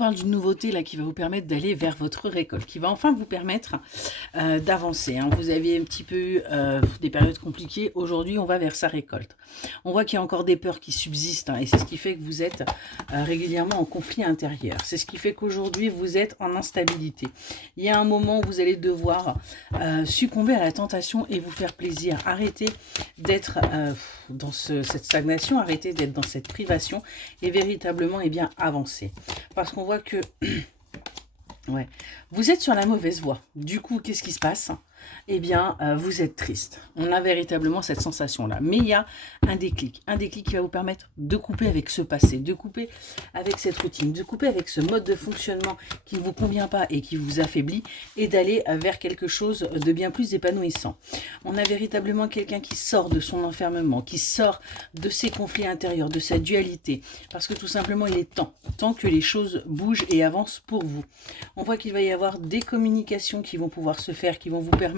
parle d'une nouveauté là qui va vous permettre d'aller vers votre récolte, qui va enfin vous permettre d'avancer. Hein. Vous aviez un petit peu eu des périodes compliquées. Aujourd'hui, on va vers sa récolte. On voit qu'il y a encore des peurs qui subsistent hein, et c'est ce qui fait que vous êtes régulièrement en conflit intérieur. C'est ce qui fait qu'aujourd'hui, vous êtes en instabilité. Il y a un moment où vous allez devoir succomber à la tentation et vous faire plaisir. Arrêtez d'être dans cette stagnation, arrêtez d'être dans cette privation et véritablement bien avancer. Parce qu'on voit que ouais, vous êtes sur la mauvaise voie. Du coup, qu'est-ce qui se passe? Eh bien, vous êtes triste. On a véritablement cette sensation-là. Mais il y a un déclic qui va vous permettre de couper avec ce passé, de couper avec cette routine, de couper avec ce mode de fonctionnement qui ne vous convient pas et qui vous affaiblit et d'aller vers quelque chose de bien plus épanouissant. On a véritablement quelqu'un qui sort de son enfermement, qui sort de ses conflits intérieurs, de sa dualité, parce que tout simplement, il est temps que les choses bougent et avancent pour vous. On voit qu'il va y avoir des communications qui vont pouvoir se faire, qui vont vous permettre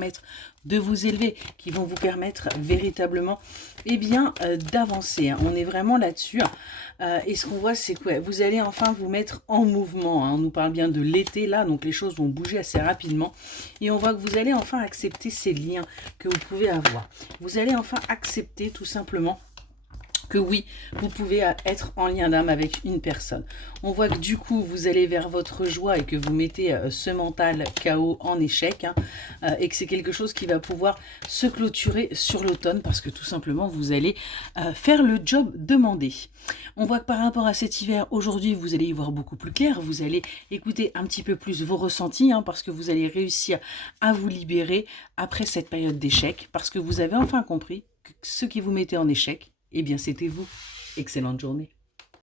de vous élever, qui vont vous permettre véritablement d'avancer. Hein. On est vraiment là-dessus. Et ce qu'on voit, c'est que vous allez enfin vous mettre en mouvement. Hein. On nous parle bien de l'été là, donc les choses vont bouger assez rapidement. Et on voit que vous allez enfin accepter ces liens que vous pouvez avoir. Vous allez enfin accepter tout simplement que oui, vous pouvez être en lien d'âme avec une personne. On voit que du coup, vous allez vers votre joie et que vous mettez ce mental chaos en échec hein, et que c'est quelque chose qui va pouvoir se clôturer sur l'automne parce que tout simplement, vous allez faire le job demandé. On voit que par rapport à cet hiver, aujourd'hui, vous allez y voir beaucoup plus clair. Vous allez écouter un petit peu plus vos ressentis hein, parce que vous allez réussir à vous libérer après cette période d'échec parce que vous avez enfin compris que ce qui vous mettait en échec, eh bien, c'était vous. Excellente journée.